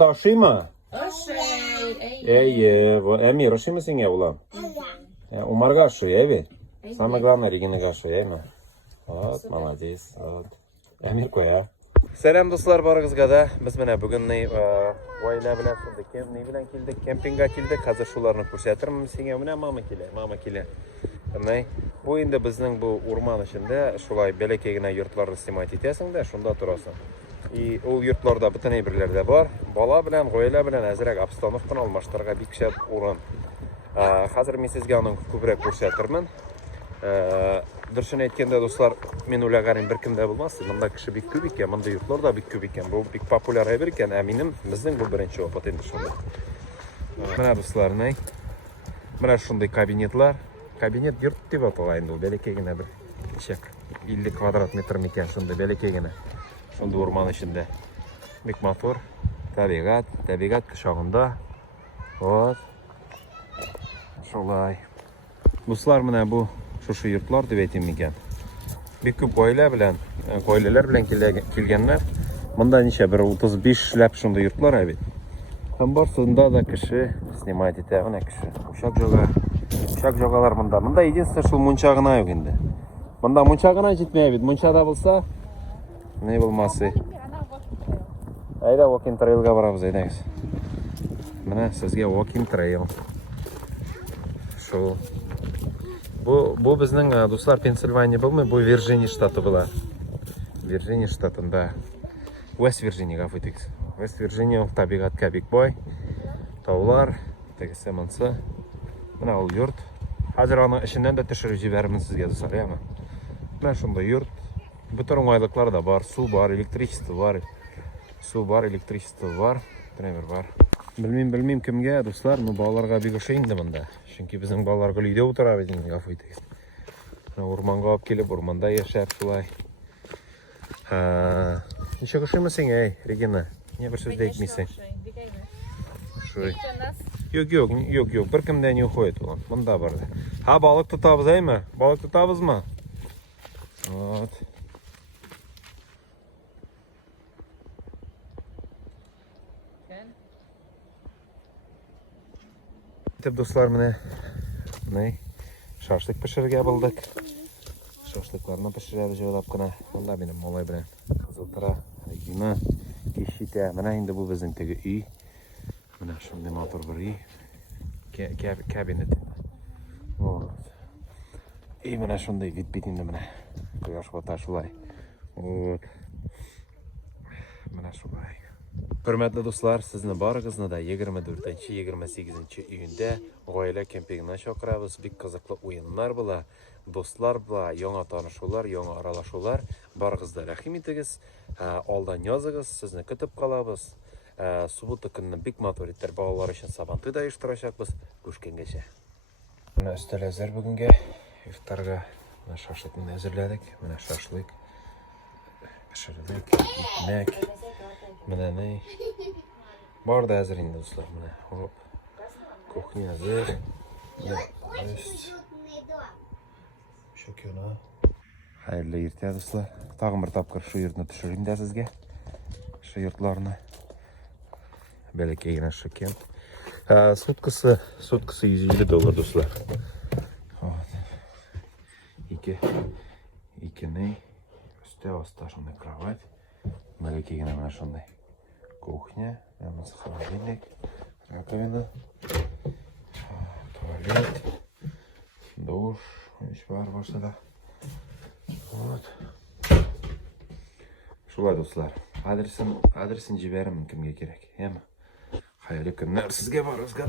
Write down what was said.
Daşıy mı? Ей. Emir, daşıy mı sen ulan? Umar gaşıy, evet. Самое главное, Регина gaşıy, değil mi? Вот, молодец. Вот. Emir koya. Selam dostlar, barıgızga da. Biz mana bugün oila bilan ne bilan keldik? Kempinga keldik. Hozir shularni ko'rsatarman senga. Mana mama kele. Bu endi bizning bu o'rmon ichida shulay belakagina yurtlarni istimat etasing-da, shunda turasan. O yurtlarda butunay birlarda bor. Bola bilan, oila bilan azraq obstanovkani almashtirga bikshab o'rin. Hozir men sizga uni ko'proq ko'rsatarman. Dürüşünü aytganda do'stlar, men o'ylaganim bir kimda bo'lmas. Bunda kishi bek ko'p ekan, bunda yurtlarda bek ko'p ekan. Bu bek populyar bir ekan. Aminim, bizning bu birinchi opat endi shunda. Mana do'stlar, mana shunday kabinetlar. Kabinet yurt deb ataladi bu. Belakagina bir kichik 50 kvadrat metr ekan, shunda belakagina. Shunda o'rmon ichida. Bek motor, tabiat quchog'ida. Hop. Shulay. Do'stlar, mana bu şu yurtlar deb aytayım ekan. Bir ko'p oilalar bilan kelganlar. Bunda necha bir 35 lab shunda yurtlar abi. Ham bor shunda da kishi snimat etadi, ana kishi. Uşak jogalar bunda. Bunda единственное şu munchag'ina yo'q endi. Bunda munchag'ina yetmaydi. Munchada bo'lsa, ne bo'lmasa. Ayda walking trailga boramiz, aydangiz. Mana sizga walking trail. Şu Bu bizning do'stlar Pensilvaniya bo'lmay, bu Virjiniya shtati bo'lar. Virjiniya shtatida. West Virginia g'afaytiks. West Virginia tabiatga bek boy. Tog'lar, tegisamansa. Mana u yurt. Hozir uni ishidan da tushirib jibaramiz sizga do'stlar, ya'ni. Mana shunday yurt. Butun oyliklar da bor, suv bor, elektrичество bor. Suv bor, elektrичество bor, trener bor. Bilmayman kimga do'stlar, bu bolalarga bek o'xshaydi bunda. Chunki bizning bolalar uyda o'tirar edi, g'afaytiks. O'rmonga olib kelib, o'rmonda yashab shulay. Necha qo'shaymisan, Regina? Ne bir so'z aytmaysan? Shoy. Yo'q, bir kimdan yo'q qo'ydi ulan. Bunda bor. Ha, baliq tutamiz, aymi? Baliq tutamizmi? Hop. Do'stlar, mana shashlik pishirga bo'ldik. Shashliklarni pishiramiz joylabgina. Bunda mening molay bilan qiziltira, Regina, keshita. Mana endi bu bizning tegi uy. Mana shunday motor bir uy. Kabinet. Hop. Mana shunday bitbitindi mana. Quyosh bota shulay. Hop. Mana shulay. Hurmatli do'stlar, sizni borigizni 24-28-iyunda oila kempingidan chaqiramiz. Bek qiziqli o'yinlar bilan, do'stlar bilan, yangi tanishuvlar, yangi aralashuvlar. Borig'izda rahim etingiz, oldin yozingiz, sizni kutib qolamiz. Subota kunni bek motoritlar bolalar uchun Sabantida ishtiroklaymiz. Ko'rishgungacha. Mana ustal hazır bugunga iftorga mana shashlikni hazırladik. Mana shashlik pishirdik, ekmek. Mana ne? Bor da hazır endi do'stlar, mana. Hop. Kuxnya hazır. Shukona. Xayrli erta do'stlar. Tag'in bir topqir shu yurtni tushiring-da sizga. Shu yurtlarni. Belakagina shu kemp. Sutkasi $150 do'stlar. Hop. İki ne? Üstte osta shunday kровать. Belakagina mana shunday. Kuxnya, mana холодильник, rakovina, tualet, dush, ish bor boshida. Вот. Shulay do'stlar. Adresini jibaraman kimga kerak, ya'ni. Xayrli kunlar sizga borig'izga.